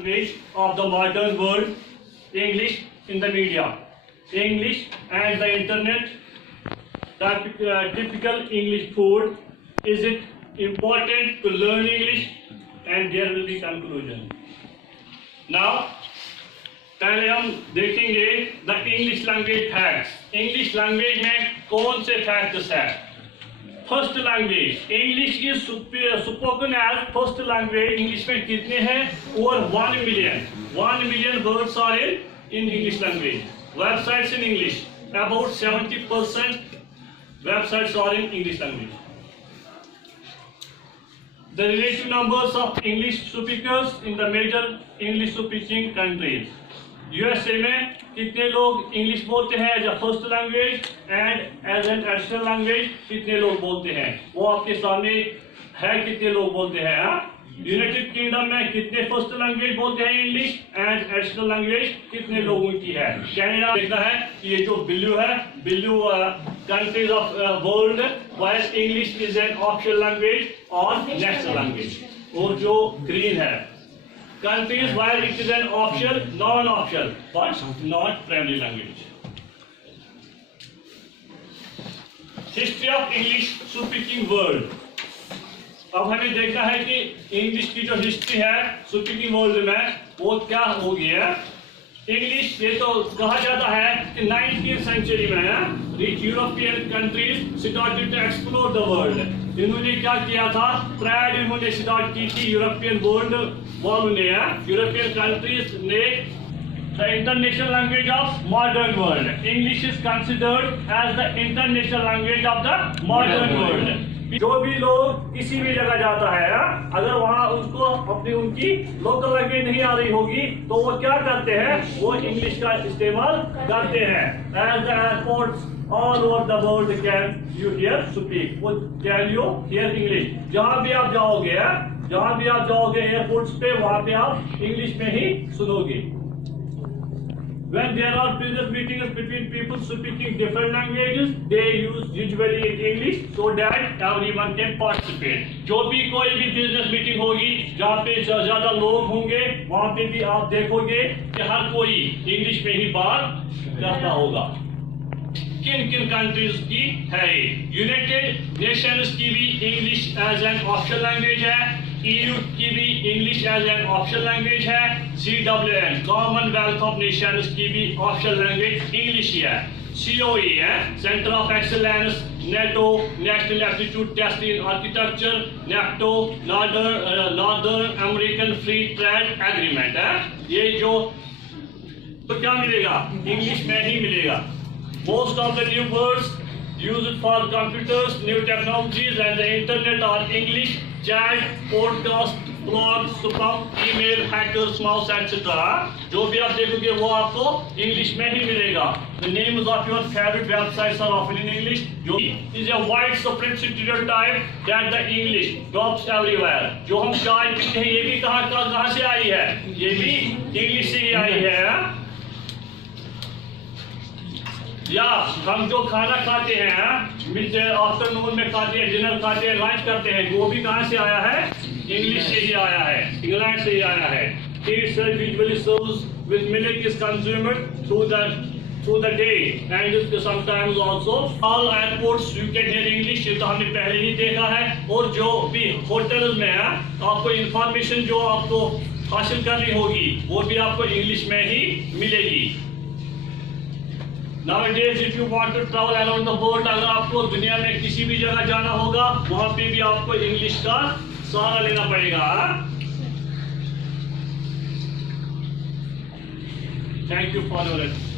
language of the modern world, English in the media, English and the internet, typical English food. Is it important to learn English? And there will be conclusion. Now, पहले हम देखेंगे the English language facts. English language में कौन से facts है? First language, English is spoken as first language. English में कितने हैं? Over 1 million words are in English language. Websites in English, about 70% websites are in English language. The relative numbers of English speakers in the major English speaking countries. USA में कितने लोग English बोलते हैं as a first language and as an additional language? कितने लोग बोलते हैं वो आपके सामने है। कितने लोग बोलते हैं? यूनाइटेड किंगडम में कितने फर्स्ट लैंग्वेज बोलते हैं इंग्लिश एंड एडिशनल लैंग्वेज कितने लोगों की है? कनाडा देखना है कि ये जो बिल्लू है, Billu countries of world wise English is an official language और नेशनल लैंग्वेज। और जो ग्रीन है countries where it is an optional, non-optional, but not primary language. History of English speaking world. अब हमें देखना है कि इंग्लिश की जो हिस्ट्री है स्पीकिंग वर्ल्ड में वो क्या हो गया। इंग्लिश ये तो कहा जाता है कि 19th सेंचुरी में European countries started to explore the world. इन्होंने क्या किया था? ट्रेड इन्होंने स्टार्ट की थी यूरोपियन वर्ल्ड वालों ने, यूरोपियन कंट्रीज ने। The international language of modern world, English is considered as the international language of the modern world. जो भी लोग किसी भी जगह जाता है, अगर वहां उसको अपनी उनकी लोकल लैंग्वेज नहीं आ रही होगी तो वो क्या करते हैं? वो इंग्लिश का इस्तेमाल करते हैं। As the airports all over the world can you hear speak, वो कैन यू हियर इंग्लिश। जहां भी आप जाओगे एयरपोर्ट्स पे, वहां पे आप इंग्लिश में ही सुनोगे। When there are business meetings between people speaking different languages, they use usually in English so that everyone can participate. जो भी कोई भी business meeting होगी जहाँ पे ज्यादा लोग होंगे, वहाँ पे भी आप देखोगे कि हर कोई इंग्लिश में ही बात करता होगा। किन कंट्रीज की है? यूनाइटेड नेशंस की भी English as an official language है, EU की भी English as an official language है, CWN कॉमनवेल्थ ऑफ नेशंस की भी ऑफिशियल लैंग्वेज इंग्लिश ही है, COE है centre of excellence, NATO national aptitude test in architecture, NAFTA northern American free trade agreement है। ये जो तो क्या मिलेगा? इंग्लिश में ही मिलेगा। Most of the new words used for computers, new technologies and the internet are English. Chat, podcast, blogs, spam, email, hackers, mouse, etc. जो भी आप देखोगे वो आपको इंग्लिश में ही मिलेगा। The names of your favorite websites are often in English. जो is a widespread stereotype that the English drops everywhere. जो हम चाय पीते हैं ये भी कहाँ से आई है? ये भी इंग्लिश से ही आई है। या हम जो खाना खाते हैं, मिड आफ्टरनून में खाते हैं, डिनर खाते हैं, लंच करते हैं, वो भी कहाँ से आया है? इंग्लिश से ही आया है, इंग्लैंड से ही आया है। Tea itself usually serves with milk is consumed through the day and sometimes also all airports you can hear English। ये तो हमने पहले ही देखा है। और जो भी होटल में है आपको इंफॉर्मेशन जो आपको हासिल करनी होगी वो भी आपको इंग्लिश में ही मिलेगी। Nowadays, if you want to travel around the world, अगर आपको दुनिया में किसी भी जगह जाना होगा वहाँ पे भी आपको इंग्लिश का सहारा लेना पड़ेगा। Thank you for your attention.